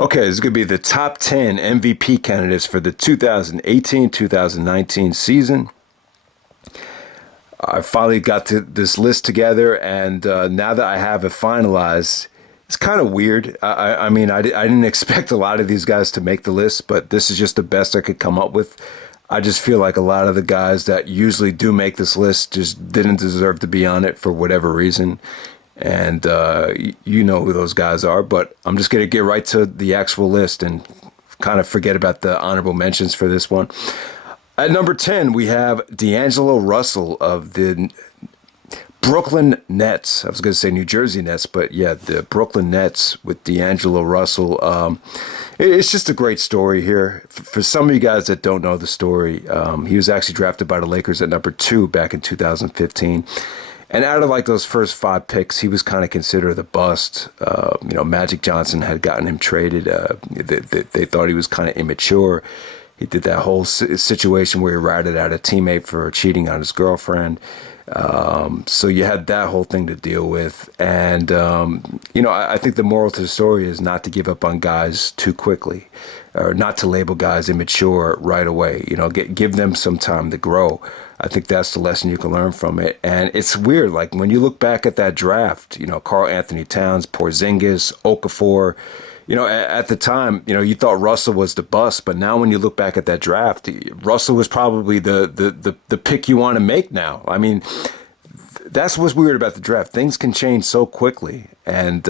Okay, this is going to be the top 10 MVP candidates for the 2018-2019 season. I finally got this list together, and now that I have it finalized, it's kind of weird. I mean, I didn't expect a lot of these guys to make the list, but this is just the best I could come up with. I just feel like a lot of the guys that usually do make this list just didn't deserve to be on it for whatever reason. And you know who those guys are, but I'm just going to get right to the actual list and kind of forget about the honorable mentions for this one. At number 10, we have D'Angelo Russell of the Brooklyn Nets. I was going to say New Jersey Nets, but yeah, the Brooklyn Nets with D'Angelo Russell. It's just a great story here. For some of you guys that don't know the story, he was actually drafted by the Lakers at number 2 back in 2015. And out of like those first 5 picks, he was kind of considered a bust. Magic Johnson had gotten him traded. They thought he was kind of immature. He did that whole situation where he ratted out a teammate for cheating on his girlfriend. So you had that whole thing to deal with. And, I think the moral to the story is not to give up on guys too quickly, or not to label guys immature right away. Give them some time to grow. I think that's the lesson you can learn from it. And it's weird, like when you look back at that draft, Karl Anthony Towns, Porzingis, Okafor, at the time, you thought Russell was the bust, but now when you look back at that draft, Russell was probably the pick you want to make now. I mean, that's what's weird about the draft. Things can change so quickly. And,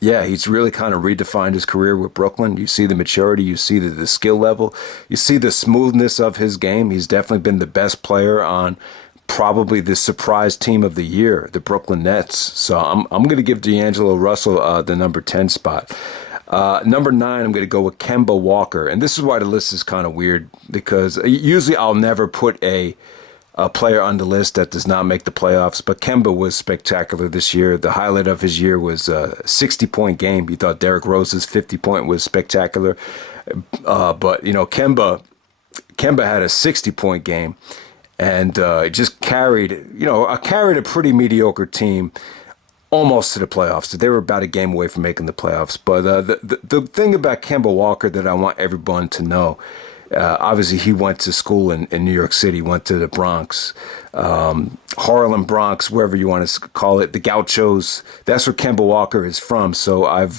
he's really kind of redefined his career with Brooklyn. You see the maturity, you see the skill level, you see the smoothness of his game. He's definitely been the best player on probably the surprise team of the year, the Brooklyn Nets. So I'm going to give D'Angelo Russell the number 10 spot. Number 9, I'm going to go with Kemba Walker. And this is why the list is kind of weird, because usually I'll never put a player on the list that does not make the playoffs. But Kemba was spectacular this year. The highlight of his year was a 60-point game. You thought Derrick Rose's 50-point was spectacular. But Kemba had a 60-point game. And just carried a pretty mediocre team almost to the playoffs. They were about a game away from making the playoffs. But the thing about Kemba Walker that I want everyone to know, obviously he went to school in New York City, went to the Bronx, Harlem, Bronx, wherever you want to call it, the Gauchos. That's where Kemba Walker is from. So I've,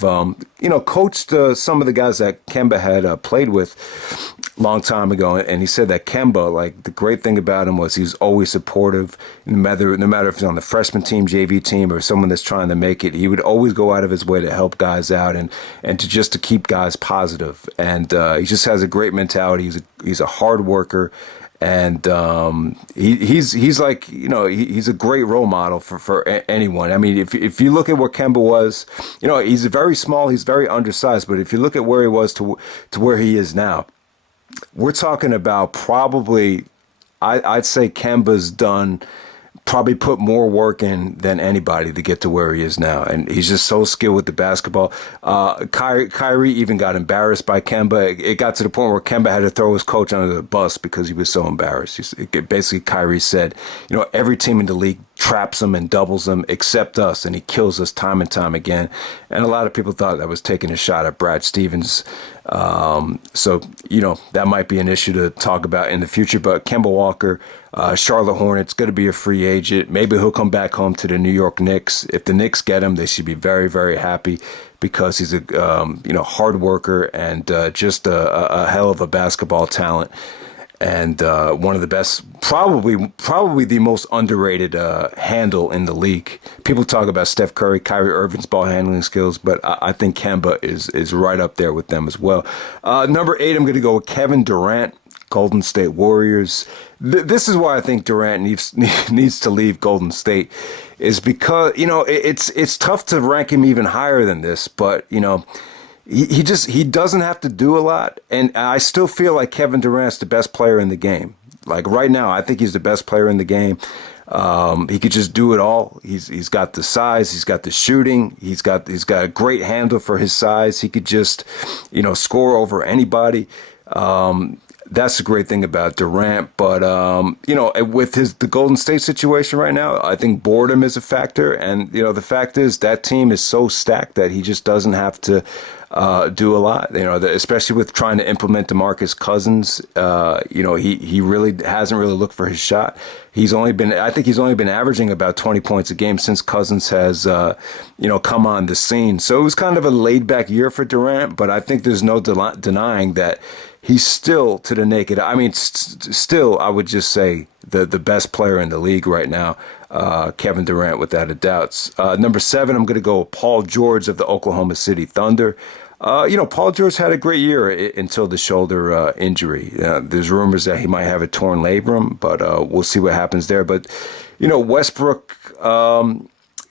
coached some of the guys that Kemba had played with long time ago, and he said that Kemba, like, the great thing about him was he was always supportive. No matter if he's on the freshman team, JV team, or someone that's trying to make it, he would always go out of his way to help guys out and to keep guys positive. And he just has a great mentality. He's a hard worker, and he's like, he's a great role model for anyone. I mean, if you look at what Kemba was, he's very small, he's very undersized, but if you look at where he was to where he is now, we're talking about probably, I'd say Kemba's probably put more work in than anybody to get to where he is now. And he's just so skilled with the basketball. Kyrie even got embarrassed by Kemba. It got to the point where Kemba had to throw his coach under the bus because he was so embarrassed. Basically, Kyrie said, every team in the league traps him and doubles him except us, and he kills us time and time again. And a lot of people thought that was taking a shot at Brad Stevens. So that might be an issue to talk about in the future. But Kemba Walker, Charlotte Hornets, going to be a free agent. Maybe he'll come back home to the New York Knicks. If the Knicks get him, they should be very, very happy, because he's a hard worker and just a hell of a basketball talent. And one of the best, probably the most underrated handle in the league. People talk about Steph Curry, Kyrie Irving's ball handling skills, but I think Kemba is right up there with them as well. Number 8, I'm going to go with Kevin Durant, Golden State Warriors. This is why I think Durant needs to leave Golden State, is because it's tough to rank him even higher than this, but he doesn't have to do a lot, and I still feel like Kevin Durant's the best player in the game. Like right now, I think he's the best player in the game. He could just do it all. He's got the size, he's got the shooting, he's got a great handle for his size. He could just score over anybody. That's the great thing about Durant. But with the Golden State situation right now, I think boredom is a factor. And the fact is that team is so stacked that he just doesn't have to do a lot. Especially with trying to implement DeMarcus Cousins. He really hasn't really looked for his shot. I think he's only been averaging about 20 points a game since Cousins has come on the scene. So it was kind of a laid back year for Durant, but I think there's no denying that he's still, to the naked, I mean, still, I would just say the best player in the league right now, Kevin Durant, without a doubt. Number 7, I'm going to go with Paul George of the Oklahoma City Thunder. Paul George had a great year until the shoulder injury. There's rumors that he might have a torn labrum, but we'll see what happens there. But, Westbrook,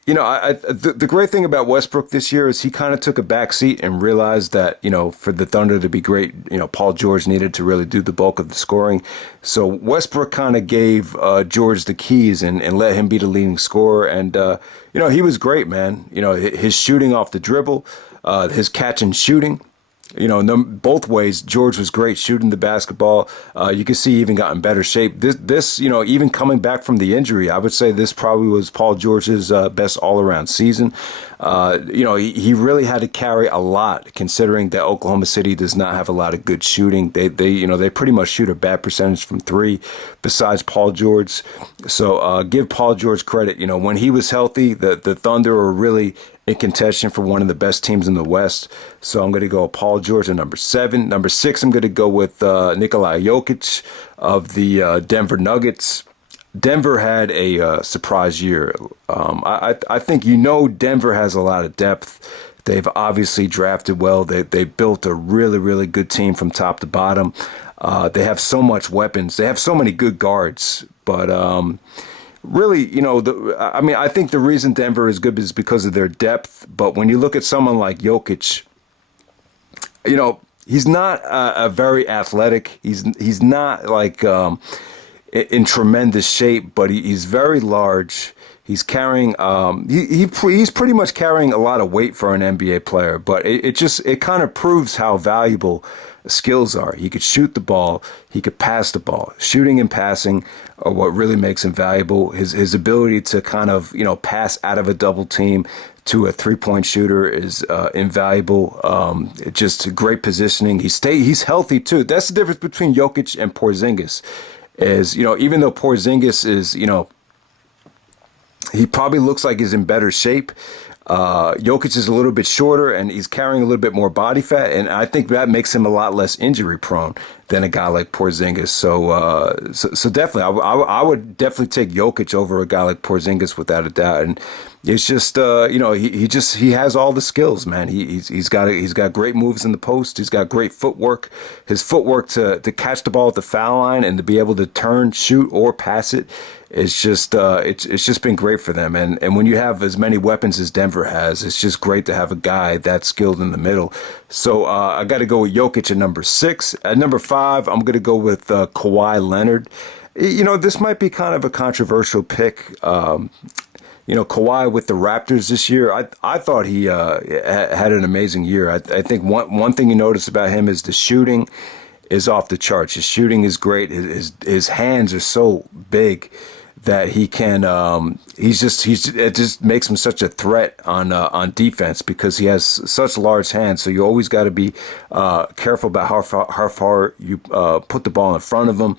the great thing about Westbrook this year is he kind of took a back seat and realized that, for the Thunder to be great, Paul George needed to really do the bulk of the scoring. So Westbrook kind of gave George the keys and let him be the leading scorer. And, he was great, man. His shooting off the dribble, his catch and shooting. Both ways, George was great shooting the basketball. You can see he even got in better shape. This, even coming back from the injury, I would say this probably was Paul George's best all-around season. He really had to carry a lot, considering that Oklahoma City does not have a lot of good shooting. They pretty much shoot a bad percentage from three, besides Paul George. So give Paul George credit. When he was healthy, the Thunder were really in contention for one of the best teams in the West. So I'm going to go Paul George at number 7. Number 6, I'm going to go with Nikola Jokic of the Denver Nuggets. Denver had a surprise year. I think Denver has a lot of depth. They've obviously drafted well. They built a really, really good team from top to bottom. They have so much weapons. They have so many good guards. But really, I think the reason Denver is good is because of their depth. But when you look at someone like Jokic, he's not a very athletic. He's not like in tremendous shape, but he's very large. He's carrying he's pretty much carrying a lot of weight for an NBA player, but it kind of proves how valuable skills are. He could shoot the ball, he could pass the ball. Shooting and passing are what really makes him valuable. His ability to kind of, pass out of a double team to a three-point shooter is invaluable. Just great positioning. He's healthy too. That's the difference between Jokic and Porzingis. Is, even though Porzingis is, he probably looks like he's in better shape. Jokic is a little bit shorter and he's carrying a little bit more body fat, and I think that makes him a lot less injury prone than a guy like Porzingis. So definitely, I would definitely take Jokic over a guy like Porzingis without a doubt. And it's just he has all the skills, man. He's got great moves in the post. He's got great footwork. His footwork to catch the ball at the foul line and to be able to turn, shoot, or pass it. It's just been great for them. And when you have as many weapons as Denver has, it's just great to have a guy that skilled in the middle. So I got to go with Jokic at number 6. At number 5, I'm going to go with Kawhi Leonard. This might be kind of a controversial pick. Kawhi with the Raptors this year, I thought he had an amazing year. I think one thing you notice about him is the shooting is off the charts. His shooting is great. His hands are so big that he can. It just makes him such a threat on defense because he has such large hands. So you always got to be careful about how far you put the ball in front of him.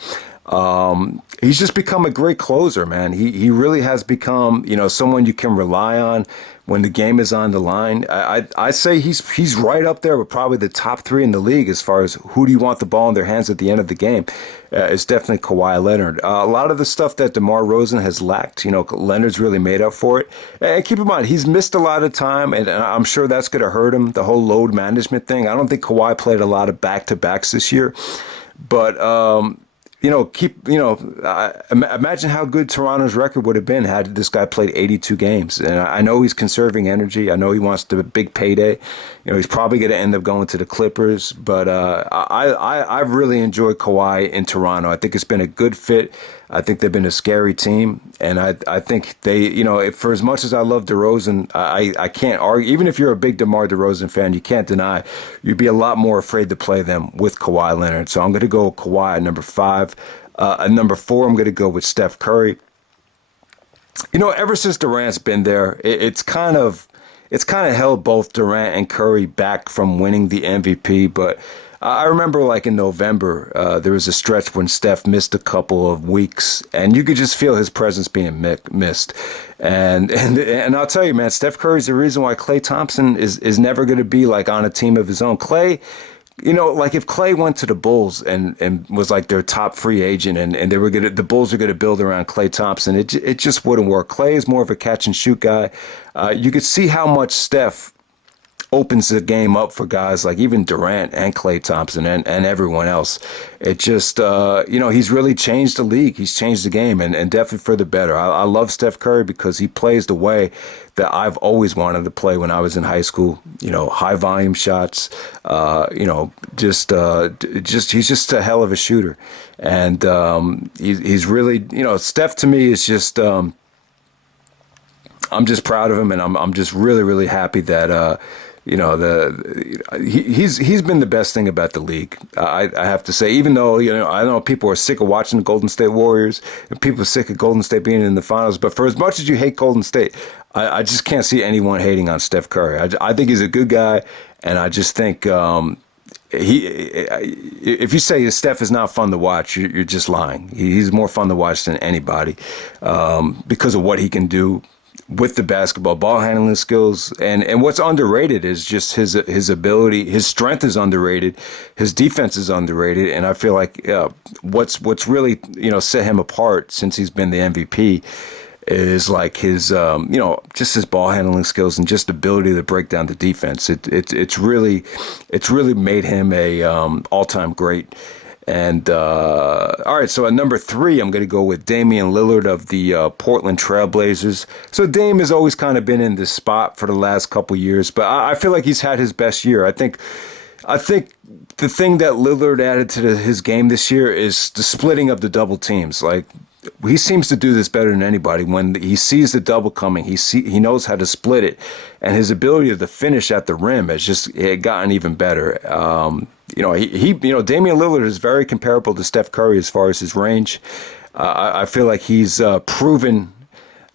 He's just become a great closer, man. He really has become, someone you can rely on when the game is on the line. I say he's right up there with probably the top 3 in the league as far as who do you want the ball in their hands at the end of the game. It's definitely Kawhi Leonard. A lot of the stuff that DeMar DeRozan has lacked, Leonard's really made up for it. And keep in mind, he's missed a lot of time, and I'm sure that's going to hurt him, the whole load management thing. I don't think Kawhi played a lot of back-to-backs this year, but imagine how good Toronto's record would have been had this guy played 82 games. And I know he's conserving energy. I know he wants the big payday. He's probably going to end up going to the Clippers. But I've really enjoyed Kawhi in Toronto. I think it's been a good fit. I think they've been a scary team, and I think they, for as much as I love DeRozan, I can't argue. Even if you're a big DeMar DeRozan fan, you can't deny you'd be a lot more afraid to play them with Kawhi Leonard. So I'm going to go with Kawhi at number 5. At number 4, I'm going to go with Steph Curry. Ever since Durant's been there, it's kind of held both Durant and Curry back from winning the MVP. But I remember like in November, there was a stretch when Steph missed a couple of weeks, and you could just feel his presence being missed. And I'll tell you, man, Steph Curry's the reason why Klay Thompson is never going to be like on a team of his own. Klay, like if Klay went to the Bulls and was like their top free agent, and the Bulls are gonna build around Klay Thompson, it just wouldn't work. Klay is more of a catch and shoot guy. You could see how much Steph opens the game up for guys like even Durant and Klay Thompson and everyone else. It just, he's really changed the league. He's changed the game, and definitely for the better. I love Steph Curry because he plays the way that I've always wanted to play when I was in high school. High volume shots. He's just a hell of a shooter, and he's really, Steph to me is just. I'm just proud of him, and I'm just really, really happy that. He's been the best thing about the league. I have to say, even though I know people are sick of watching the Golden State Warriors and people are sick of Golden State being in the finals, but for as much as you hate Golden State, I just can't see anyone hating on Steph Curry. I think he's a good guy, and I just think if you say Steph is not fun to watch, you're just lying. He's more fun to watch than anybody because of what he can do with the basketball, ball handling skills, and what's underrated is just his ability. His strength is underrated, his defense is underrated, and I feel like what's really set him apart since he's been the MVP is like his just his ball handling skills and just ability to break down the defense. It's really made him a all-time great. And all right, so at number 3, I'm going to go with Damian Lillard of the Portland Trailblazers. So Dame has always kind of been in this spot for the last couple years, but I feel like he's had his best year. I think the thing that Lillard added to his game this year is the splitting of the double teams. Like, he seems to do this better than anybody. When he sees the double coming, he knows how to split it, and his ability to finish at the rim has just gotten even better. Damian Lillard is very comparable to Steph Curry as far as his range. I feel like he's proven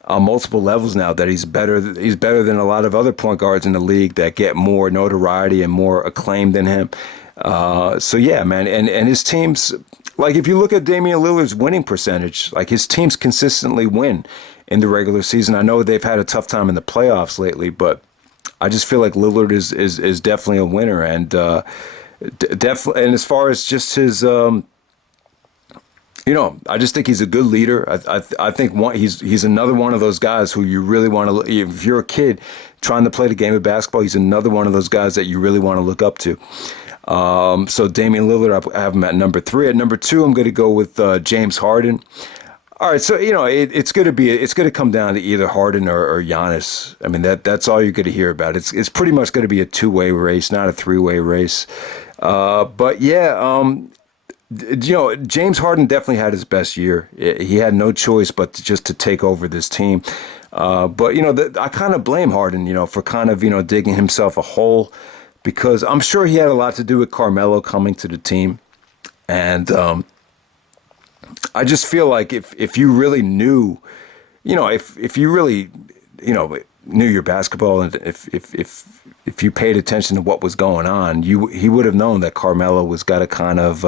on multiple levels now that he's better than a lot of other point guards in the league that get more notoriety and more acclaim than him. So yeah, man, and his teams. Like, if you look at Damian Lillard's winning percentage, like, his teams consistently win in the regular season. I know they've had a tough time in the playoffs lately, but I just feel like Lillard is definitely a winner. And definitely, and as far as just his, I just think he's a good leader. I think he's another one of those guys who you really want to, if you're a kid trying to play the game of basketball, he's another one of those guys that you really want to look up to. So Damian Lillard, I have him at number 3. At number 2, I'm going to go with James Harden. All right, so it's going to come down to either Harden or Giannis. I mean, that's all you're going to hear about. It's pretty much going to be a 2-way race, not a 3-way race. But yeah, James Harden definitely had his best year. He had no choice but just to take over this team. But I kind of blame Harden, for kind of digging himself a hole. Because I'm sure he had a lot to do with Carmelo coming to the team. And I just feel like if you really knew, if you really, knew your basketball, and if you paid attention to what was going on, he would have known that Carmelo was got to kind of,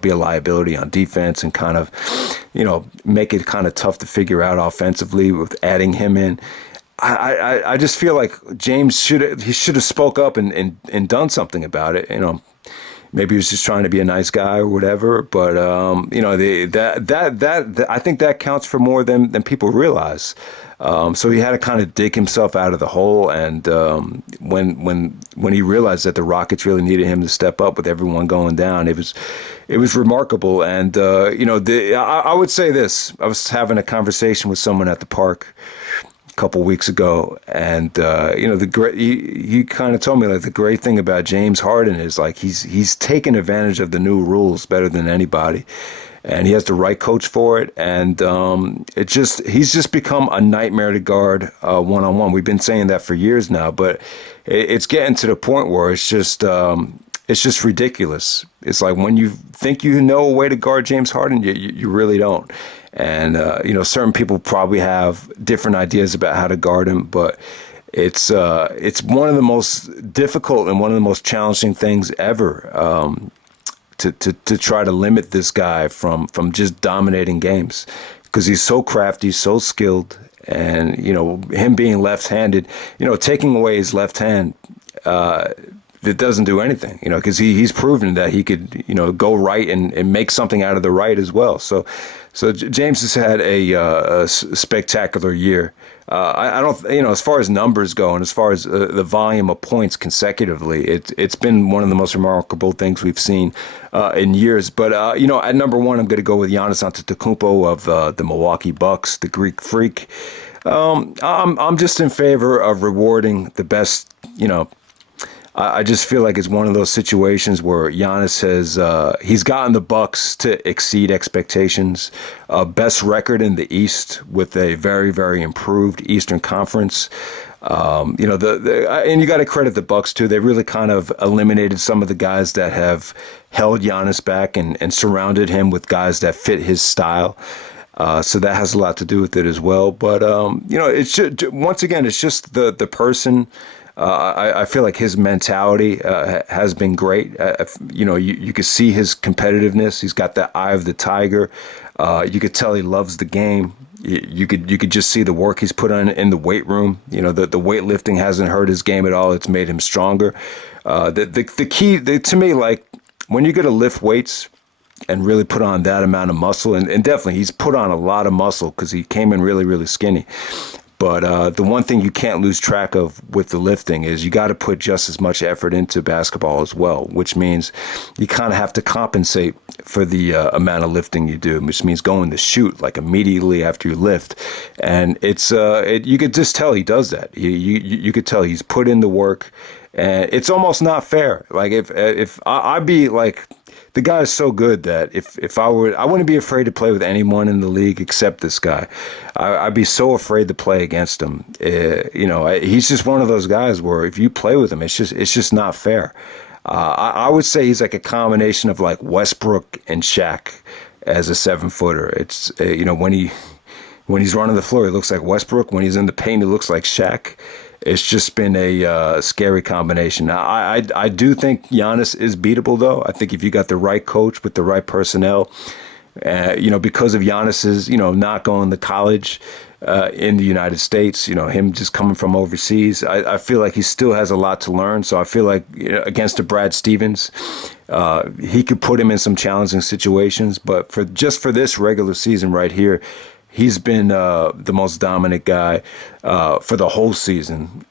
be a liability on defense and kind of, make it kind of tough to figure out offensively with adding him in. I just feel like James should have spoke up and done something about it. Maybe he was just trying to be a nice guy or whatever. But that I think that counts for more than people realize. So he had to kind of dig himself out of the hole. And when he realized that the Rockets really needed him to step up with everyone going down, it was remarkable. And I would say this: I was having a conversation with someone at the park couple weeks ago, and the great he kind of told me like the great thing about James Harden is like he's taken advantage of the new rules better than anybody, and he has the right coach for it, and he's just become a nightmare to guard one on one. We've been saying that for years now, but it's getting to the point where it's just ridiculous. It's like when you think you know a way to guard James Harden, you really don't. And, certain people probably have different ideas about how to guard him, but it's one of the most difficult and one of the most challenging things ever to try to limit this guy from just dominating games, because he's so crafty, so skilled, and, him being left-handed, taking away his left hand, it doesn't do anything, because he's proven that he could, go right and make something out of the right as well. So James has had a spectacular year. I don't, as far as numbers go and as far as the volume of points consecutively, it's been one of the most remarkable things we've seen in years. But, at number one, I'm going to go with Giannis Antetokounmpo of the Milwaukee Bucks, the Greek Freak. I'm just in favor of rewarding the best, I just feel like it's one of those situations where Giannis he's gotten the Bucks to exceed expectations. Best record in the East with a very, very improved Eastern Conference. And you got to credit the Bucks too. They really kind of eliminated some of the guys that have held Giannis back and surrounded him with guys that fit his style. So that has a lot to do with it as well. But it's just, once again, it's just the person. I feel like his mentality has been great. You could see his competitiveness. He's got that eye of the tiger. You could tell he loves the game. You could just see the work he's put on in the weight room. The weightlifting hasn't hurt his game at all. It's made him stronger. The key to me, like when you get to lift weights and really put on that amount of muscle, and definitely he's put on a lot of muscle because he came in really, really skinny. But the one thing you can't lose track of with the lifting is you got to put just as much effort into basketball as well, which means you kind of have to compensate for the amount of lifting you do, which means going to shoot like immediately after you lift. And you could just tell he does that. You could tell he's put in the work, and it's almost not fair. Like if I'd be like, the guy is so good that if I wouldn't be afraid to play with anyone in the league except this guy. I'd be so afraid to play against him. He's just one of those guys where if you play with him, it's just not fair. I would say he's like a combination of like Westbrook and Shaq as a 7-footer. It's when he's running the floor, he looks like Westbrook. When he's in the paint, he looks like Shaq. It's just been a scary combination. Now, I do think Giannis is beatable, though. I think if you got the right coach with the right personnel, because of Giannis's, not going to college in the United States, him just coming from overseas, I feel like he still has a lot to learn. So I feel like against a Brad Stevens, he could put him in some challenging situations. But for this regular season right here, he's been the most dominant guy for the whole season.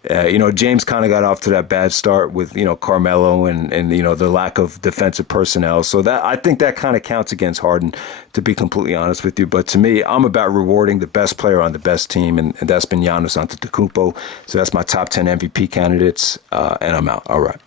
James kind of got off to that bad start with, Carmelo and the lack of defensive personnel. So that I think that kind of counts against Harden, to be completely honest with you. But to me, I'm about rewarding the best player on the best team, and that's been Giannis Antetokounmpo. So that's my top 10 MVP candidates, and I'm out. All right.